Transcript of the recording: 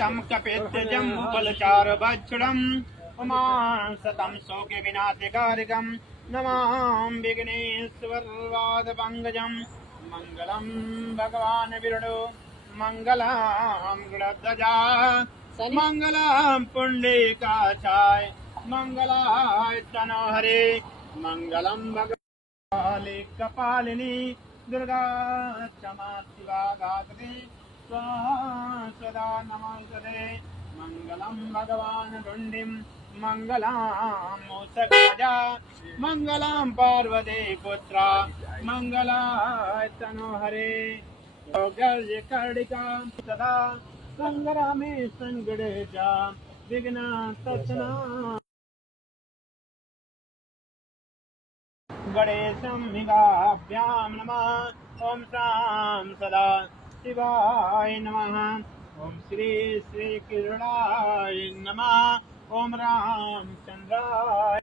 तं कपित्यजं बलचारभक्षणम् उमां सतं शोके विनाशकारिकं नमां विघ्नेश्वरवादपङ्कजं मङ्गलं भगवान् विष्णु मङ्गलं गणध्वजा मङ्गलं पुण्डरीकाक्षाय मङ्गलाय तनोहरे मङ्गलं भगवान् कपालिनी दुर्गा क्षमा शिवा गात्री स्वाहा सदा नमस्ते मङ्गलं भगवान् रुण्डिं मङ्गलं मूषकगजा मङ्गलं पार्वती पुत्रा मङ्गलाय तनोहरे कर्णिका सदा सङ्ग्रामे सङ्कटे च विघ्नास्तस्ना गणेशंहिकाभ्यां नमः ॐ शां सदा शिवाय नमः ॐ श्री श्री किरणाय नमः ॐ रामचन्द्राय